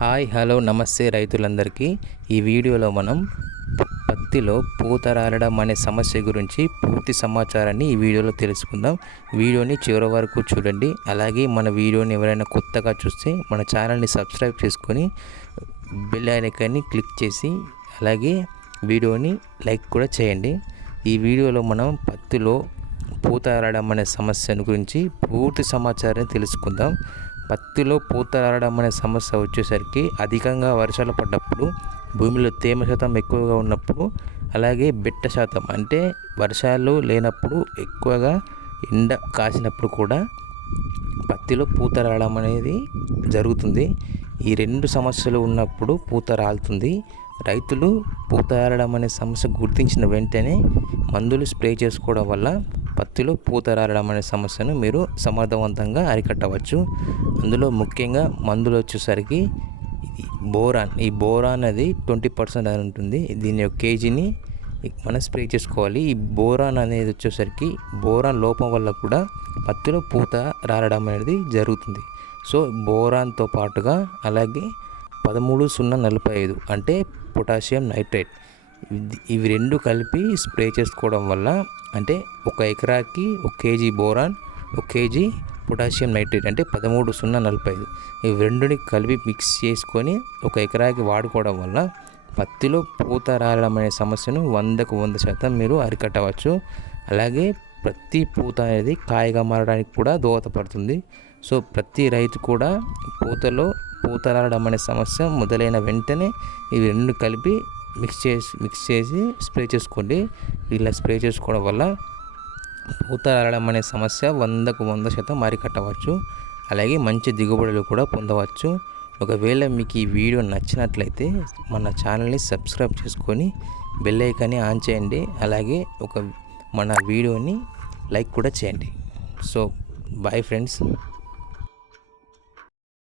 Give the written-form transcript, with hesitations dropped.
Hi hello నమస్తే రైతులందరికీ. ఈ వీడియోలో మనం పత్తిలో పూత రాలడం అనే సమస్య గురించి పూర్తి సమాచారాన్ని ఈ వీడియోలో తెలుసుకుందాం. వీడియోని చివరి వరకు చూడండి. అలాగే మన వీడియోని ఎవరైనా కొత్తగా చూస్తే మన ఛానల్ని సబ్స్క్రైబ్ చేసుకొని బెల్ ఐకాన్ని క్లిక్ చేసి అలాగే వీడియోని లైక్ కూడా చేయండి. ఈ వీడియోలో మనం పత్తిలో పూత రాలడం అనే సమస్యను గురించి పూర్తి సమాచారాన్ని తెలుసుకుందాం. పత్తిలో పూత రాలడం అనే సమస్య వచ్చేసరికి అధికంగా వర్షాలు పడ్డప్పుడు, భూమిలో తేమ శాతం ఎక్కువగా ఉన్నప్పుడు, అలాగే బిట్ట శాతం అంటే వర్షాలు లేనప్పుడు ఎక్కువగా ఎండ కాసినప్పుడు కూడా పత్తిలో పూత రాలడం అనేది జరుగుతుంది. ఈ రెండు సమస్యలు ఉన్నప్పుడు పూత రాలుతుంది. రైతులు పూత రాలడం అనే సమస్య గుర్తించిన వెంటనే మందులు స్ప్రే చేసుకోవడం వల్ల పత్తిలో పూత రాలడం అనే సమస్యను మీరు సమర్థవంతంగా అరికట్టవచ్చు. అందులో ముఖ్యంగా మందులు వచ్చేసరికి బోరాన్, ఈ బోరాన్ అది 20% అని ఉంటుంది. దీని యొక్క కేజీని మనం స్ప్రే చేసుకోవాలి. ఈ బోరాన్ అనేది వచ్చేసరికి బోరాన్ లోపం వల్ల కూడా పత్తిలో పూత రాలడం అనేది జరుగుతుంది. సో బోరాన్తో పాటుగా అలాగే 13-0-45 అంటే పొటాషియం నైట్రేట్, ఇవి రెండు కలిపి స్ప్రే చేసుకోవడం వల్ల అంటే 1 ఎకరాకి 1 KG boron, 1 KG potassium nitrate అంటే 13-0-45 ఇవి రెండుని కలిపి మిక్స్ చేసుకొని 1 ఎకరాకి వాడుకోవడం వల్ల పత్తిలో పూత రాలడం అనే సమస్యను 100% మీరు అరికట్టవచ్చు. అలాగే ప్రతి పూత అనేది కాయగా మారడానికి కూడా దోహదపడుతుంది. సో ప్రతి రైతు కూడా పూత రాలడం అనే సమస్య మొదలైన వెంటనే ఇవి రెండు కలిపి మిక్స్ చేసి స్ప్రే చేసుకోండి. ఇలా స్ప్రే చేసుకోవడం వల్ల పూత రాలడం అనే సమస్య 100% అరికట్టవచ్చు. అలాగే మంచి దిగుబడులు కూడా పొందవచ్చు. ఒకవేళ మీకు ఈ వీడియో నచ్చినట్లయితే మన ఛానల్ని సబ్స్క్రైబ్ చేసుకొని బెల్ ఐకాన్ని ఆన్ చేయండి. అలాగే మన వీడియోని లైక్ కూడా చేయండి. So bye friends.